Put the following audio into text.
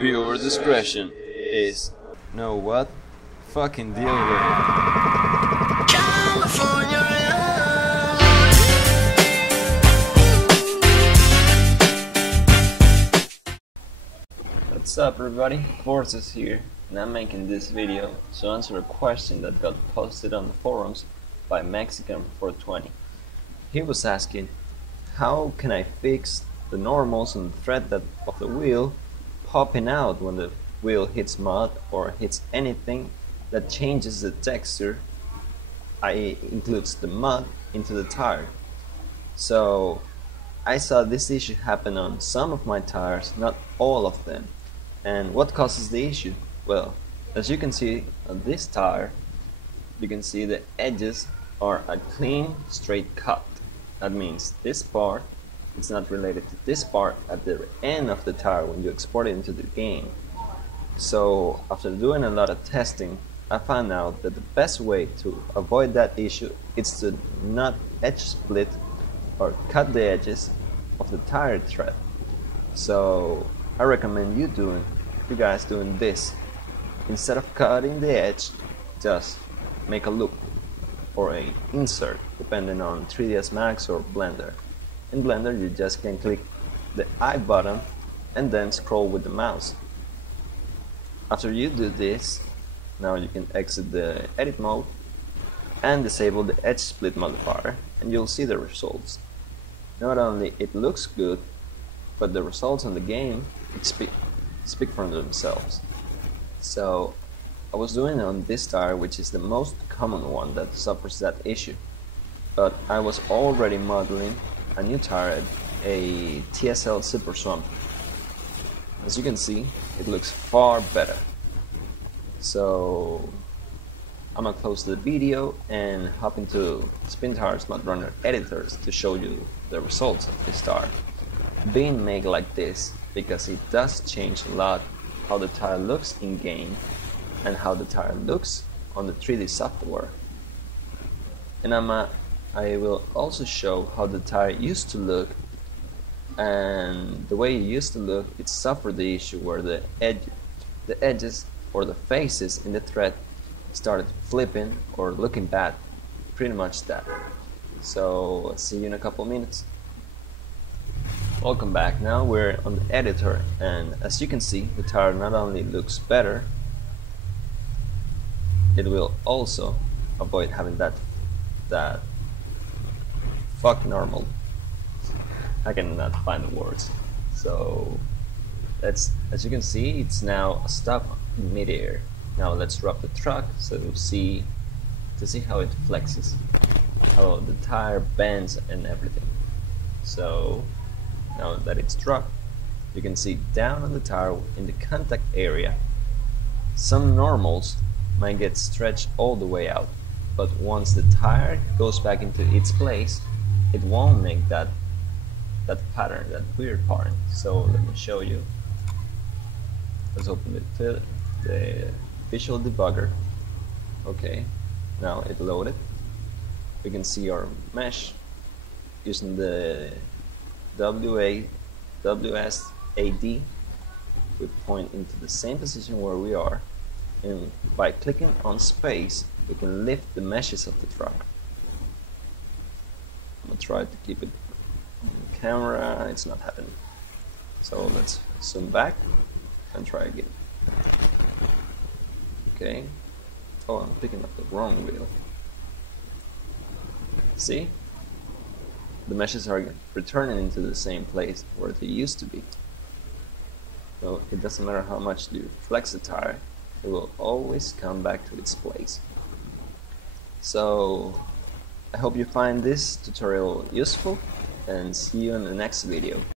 Viewer discretion is, know what? Fucking deal with it. What's up everybody, Forces here, and I'm making this video to answer a question that got posted on the forums by Mexican420. He was asking, how can I fix the normals and the thread of the wheel popping out when the wheel hits mud or hits anything that changes the texture, i.e. includes the mud, into the tire. So I saw this issue happen on some of my tires, not all of them. And what causes the issue? Well, as you can see on this tire, you can see the edges are a clean, straight cut. That means this part is not related to this part at the end of the tire when you export it into the game. So after doing a lot of testing, I found out that the best way to avoid that issue is to not edge split or cut the edges of the tire thread. So I recommend you guys doing this. Instead of cutting the edge, just make a loop or a insert depending on 3ds Max or Blender. In Blender you just can click the I button and then scroll with the mouse. After you do this, now you can exit the edit mode and disable the edge split modifier, and you'll see the results. Not only it looks good, but the results on the game speak for themselves. So I was doing it on this tire, which is the most common one that suffers that issue, but I was already modeling a new tire, a TSL Super Swamp. As you can see, it looks far better. So I'm gonna close the video and hop into Spin Tire's Mod Runner editors to show you the results of this tire being made like this, because it does change a lot how the tire looks in game and how the tire looks on the 3D software. And I will also show how the tire used to look, and the way it used to look, it suffered the issue where the edges or the faces in the thread started flipping or looking bad, pretty much that. So I'll see you in a couple minutes. Welcome back. Now we're on the editor, and as you can see, the tire not only looks better, it will also avoid having that fuck normal. I cannot find the words. So as you can see, it's now stuck in midair. Now let's drop the truck so to see how it flexes, how the tire bends and everything. So now that it's dropped, you can see down on the tire in the contact area, some normals might get stretched all the way out, but once the tire goes back into its place, it won't make that pattern, that weird pattern. So let me show you. Let's open the visual debugger. Okay, now it loaded. We can see our mesh using the WSAD. We point into the same position where we are, and by clicking on space we can lift the meshes of the truck. I'm gonna try to keep it on camera. It's not happening, so let's zoom back and try again. Okay. Oh, I'm picking up the wrong wheel. See? The meshes are returning into the same place where they used to be. So it doesn't matter how much you flex the tire, it will always come back to its place. So I hope you find this tutorial useful, and see you in the next video.